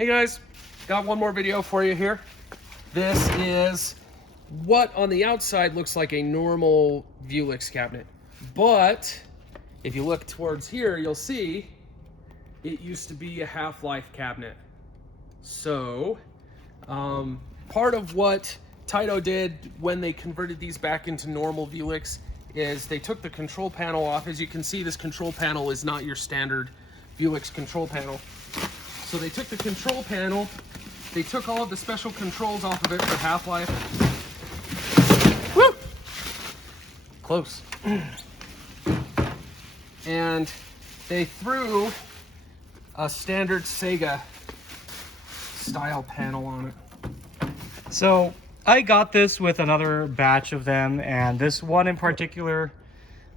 Hey guys, got one more video for you here. This is what on the outside looks like a normal Vewlix cabinet. But if you look towards here, you'll see it used to be a half-life cabinet. So part of what Taito did when they converted these back into normal Vewlix is they took the control panel off. As you can see, this control panel is not your standard Vewlix control panel. So they took the control panel, they took all of the special controls off of it for half-life. Woo! Close. And they threw a standard Sega style panel on it. So I got this with another batch of them, and this one in particular,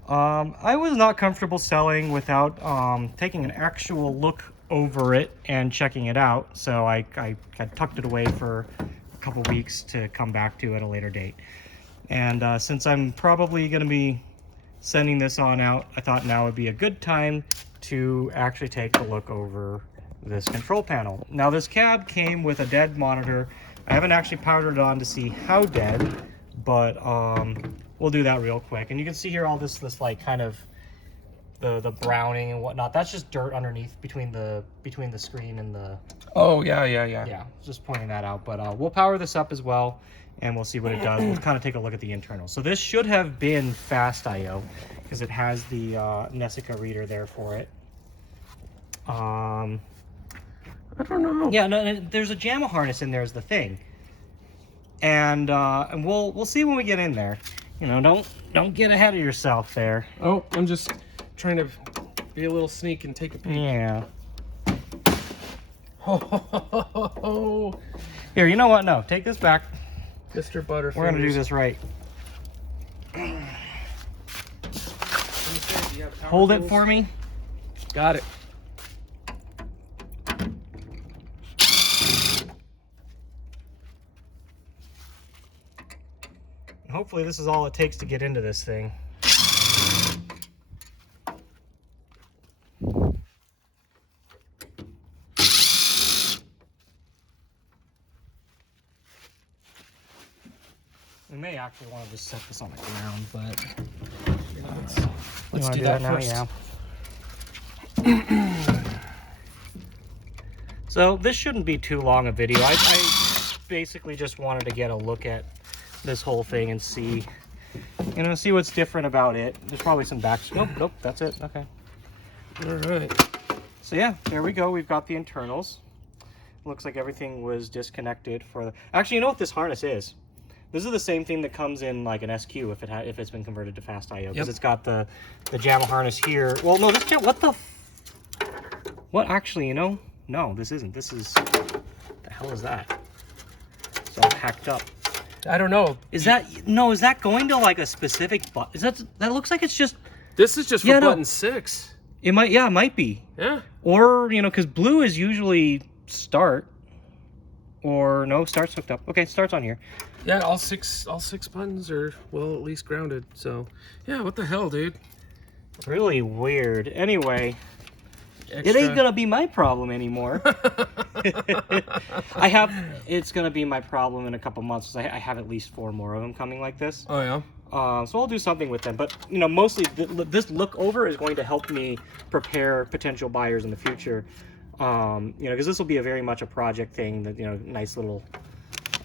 I was not comfortable selling without taking an actual look over it and checking it out. So I had tucked it away for a couple weeks to come back to at a later date. And since I'm probably going to be sending this on out, I thought now would be a good time to actually take a look over this control panel. Now this cab came with a dead monitor. I haven't actually powdered it on to see how dead, but we'll do that real quick. And you can see here all this like kind of the browning and whatnot. That's just dirt underneath between the screen and the... Oh, yeah. Yeah, just pointing that out. But we'll power this up as well, and we'll see what it does. We'll kind of take a look at the internals. So this should have been fast I/O because it has the Nessica reader there for it. I don't know. Yeah, no, there's a JAMA harness in there is the thing. And we'll see when we get in there. You know, don't get ahead of yourself there. Oh, I'm just trying to be a little sneak and take a peek. Yeah. Oh. Here, you know what? No, take this back. Mr. Butterfingers. We're gonna do this right. Hold it for me. Got it. Hopefully this is all it takes to get into this thing. We may actually want to just set this on the ground, but let's do that now, first. yeah. So this shouldn't be too long a video. I basically just wanted to get a look at this whole thing and see, see what's different about it. There's probably some back. Nope, that's it. Okay. All right. So yeah, there we go. We've got the internals. Looks like everything was disconnected for the... Actually, you know what this harness is? This is the same thing that comes in like an SQ if it's been converted to fast I/O, because it's got the JAMA harness here. Well, no, this what the... What actually, no, this isn't. This is... What the hell is that? It's all hacked up. I don't know. Is that going to like a specific button? That looks like it's just... This is just for button 6. It might be. Yeah. Or, because blue is usually start. Or no, start's hooked up. Okay, start's on here. Yeah, all six buttons are, well, at least grounded. So, yeah, what the hell, dude? Really weird. Anyway, Extra. It ain't gonna be my problem anymore. It's gonna be my problem in a couple months. I have at least 4 more of them coming like this. Oh, yeah? So I'll do something with them. But, mostly this look over is going to help me prepare potential buyers in the future. Because this will be very much a project thing that, nice little...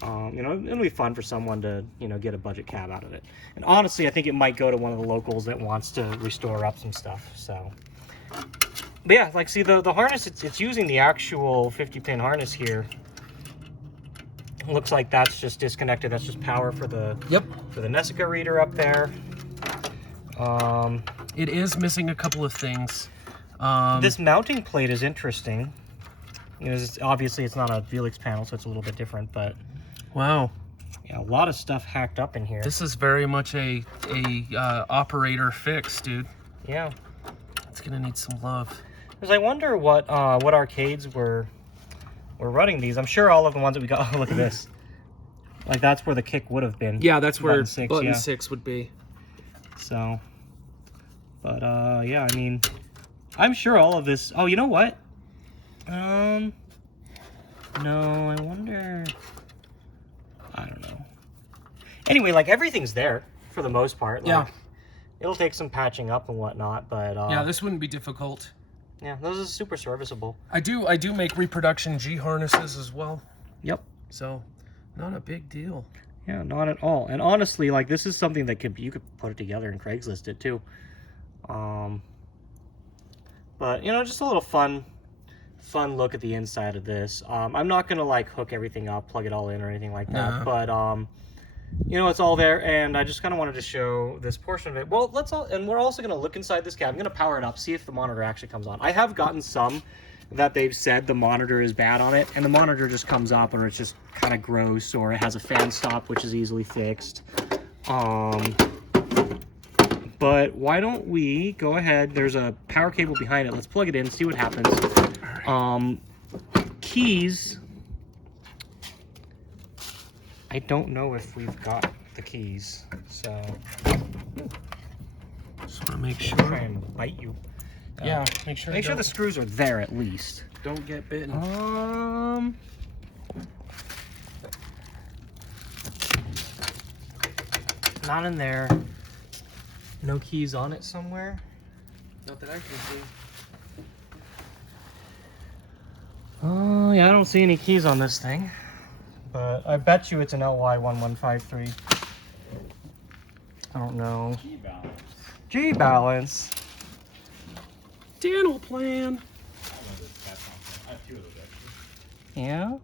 it'll be fun for someone to, get a budget cab out of it. And honestly, I think it might go to one of the locals that wants to restore up some stuff, so. But yeah, like, see, the harness, it's using the actual 50-pin harness here. It looks like that's just disconnected. That's just power for the Nessica reader up there. It is missing a couple of things. This mounting plate is interesting. Obviously, it's not a Vewlix panel, so it's a little bit different, but... Wow. Yeah, a lot of stuff hacked up in here. This is very much a operator fix, dude. Yeah. It's gonna need some love. Because I wonder what arcades were running these. I'm sure all of the ones that we got... Oh, look at this. Like, that's where the kick would have been. Yeah, that's where button 6 would be. So... But, yeah, I mean... I'm sure all of this... Oh, you know what? No, I wonder. I don't know. Anyway, like everything's there for the most part. Like, Yeah. It'll take some patching up and whatnot, but yeah, this wouldn't be difficult. Yeah, those are super serviceable. I do make reproduction G harnesses as well. Yep. So, not a big deal. Yeah, not at all. And honestly, like this is something that you could put it together and Craigslist it too. But you know, just a little fun look at the inside of this. I'm not gonna like hook everything up, plug it all in or anything like that. No. But you know, it's all there, and I just kind of wanted to show this portion of it. Well, and we're also gonna look inside this cab. I'm gonna power it up, see if the monitor actually comes on. I have gotten some that they've said the monitor is bad on it, and the monitor just comes up, or it's just kind of gross, or it has a fan stop, which is easily fixed. But why don't we go ahead? There's a power cable behind it. Let's plug it in, see what happens. Keys. I don't know if we've got the keys, so Just want to make sure. try and bite you. Yeah, make sure the screws are there at least. don't get bitten. Not in there. No keys on it somewhere. Not that I can see. Oh, yeah, I don't see any keys on this thing. But I bet you it's an LY1153. I don't know. G-balance. Dental plan. Yeah.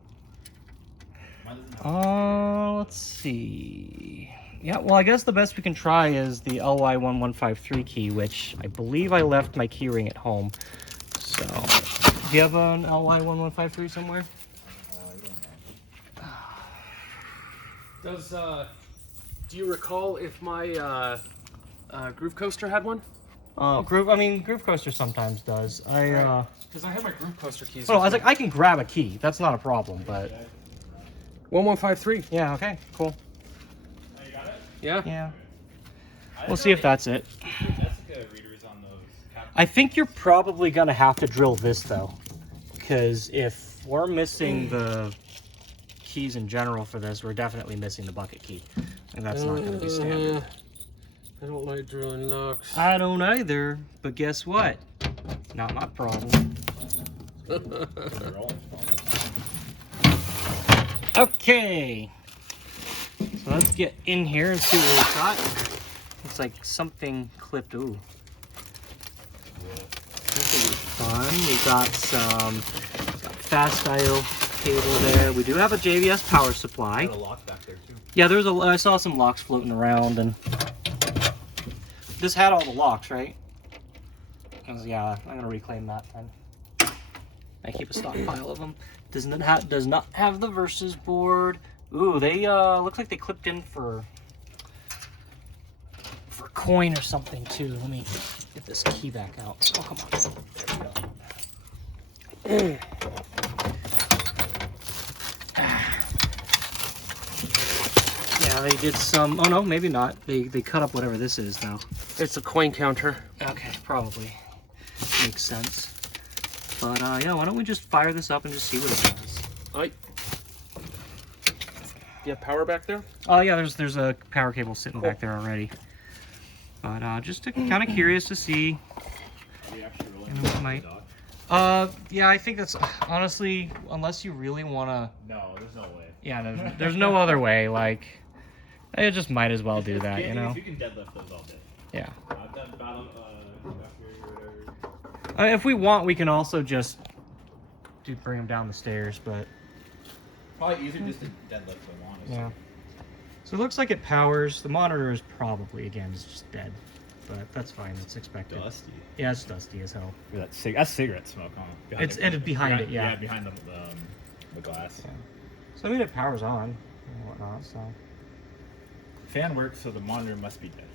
Let's see. Yeah, well, I guess the best we can try is the LY1153 key, which I believe I left my key ring at home. So, do you have an LY1153 somewhere? Does do you recall if my Groove Coaster had one? Oh, Groove Coaster sometimes does. Because I have my Groove Coaster keys. Oh, I was like, I can grab a key. That's not a problem, but 1153. yeah, okay, cool. Oh, you got it? Yeah. Yeah. We'll see if that's it. Jessica readers on those. I think you're probably gonna have to drill this though, because if we're missing the keys in general for this, we're definitely missing the bucket key, and that's not gonna be standard. I don't like drilling knocks. I don't either, but guess what? Not my problem. Okay, so let's get in here and see what we've got. Looks like something clipped. Ooh. This will be fun. We got some fast IO cable there. We do have a JVS power supply. Got a lock back there too. Yeah, I saw some locks floating around, and this had all the locks, right? Yeah, I'm gonna reclaim that then. I keep a stockpile of them. Does not have the Versus board. Ooh, they look like they clipped in for coin or something too. Let me get this key back out. Oh, come on. There we go. Yeah, they did some. Oh no, maybe not. They cut up whatever this is though. It's a coin counter. Okay, probably makes sense. But yeah, why don't we just fire this up and just see what it does? Alright. You have power back there? Oh yeah, there's a power cable sitting back there already. But just kind of curious to see. Are we actually rolling what might. Yeah, I think that's honestly, unless you really want to. No, there's no way. Yeah, there's no other way. Like, I just might as well do that, you know. You can deadlift those all day. Yeah. I've done battle, whatever. If we want, we can also just bring them down the stairs, but Probably easier just to deadlift the one. yeah. So it looks like it powers. The monitor is probably, again, is just dead, but that's fine. It's expected. Dusty. Yeah, it's dusty as hell. That's cigarette smoke on it. It's behind it, yeah. Yeah, behind the glass. Yeah. So I mean, it powers on and whatnot. So Fan works, so the monitor must be dead.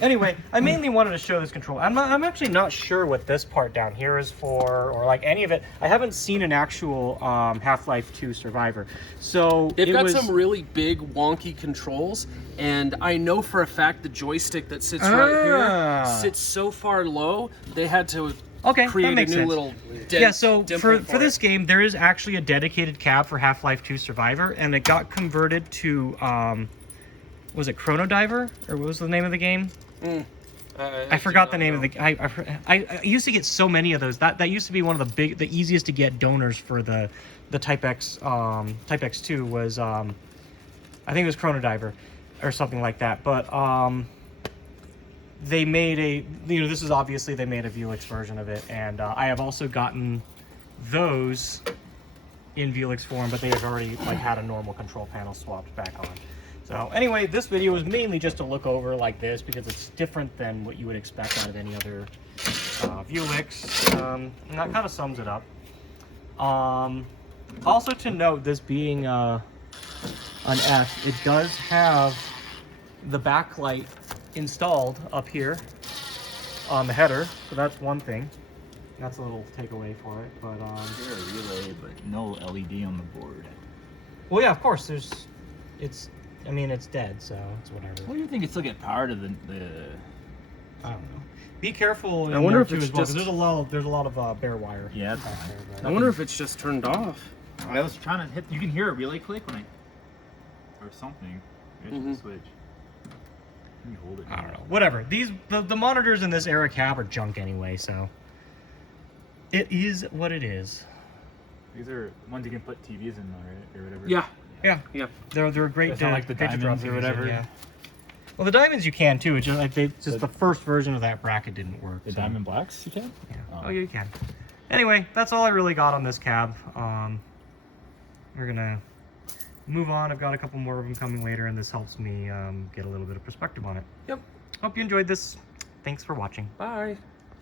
anyway, I mainly wanted to show this control. I'm actually not sure what this part down here is for, or like any of it. I haven't seen an actual Half-Life 2 Survivor. So They've got some really big wonky controls, and I know for a fact the joystick that sits right here sits so far low, they had to Okay, that create a makes new sense. little Yeah, so dimple for this it. game, there is actually a dedicated cab for Half-Life 2 Survivor, and it got converted to, was it Chrono Diver? Or what was the name of the game? I forgot the name of the. I used to get so many of those. That used to be one of the easiest to get donors for the Type X Type X2 was I think it was Chrono Diver or something like that. But they made this is obviously they made a Vewlix version of it, and I have also gotten those in Vewlix form, but they have already had a normal control panel swapped back on. So anyway, this video is mainly just to look over like this because it's different than what you would expect out of any other Vewlix, and that kind of sums it up. Also to note, this being an F, it does have the backlight installed up here on the header, so that's one thing. That's a little takeaway for it, but Sure, relay, but no LED on the board. well, yeah, of course, I mean, it's dead, so it's whatever. What do you think? You still get power to the I don't know. Be careful. I wonder if there, too, it's as well, 'cause just- there's a lot of bare wire. Yeah, back there, but- I wonder if it's just turned off. I was trying to hit. You can hear it really quick when or something. Mhm. Switch. Let me hold it. I don't know. Whatever. The monitors in this era cab are junk anyway, so it is what it is. These are ones you can put TVs in, right, or whatever. Yeah. Yeah. They're a great. It's not like the picture diamonds drop or TVs in, whatever. Yeah. Well, the diamonds you can too. It's just the first version of that bracket didn't work. The so. diamond blacks, you can. Yeah. Oh, yeah, you can. Anyway, that's all I really got on this cab. We're gonna move on. I've got a couple more of them coming later, and this helps me get a little bit of perspective on it. Yep. Hope you enjoyed this. Thanks for watching. Bye.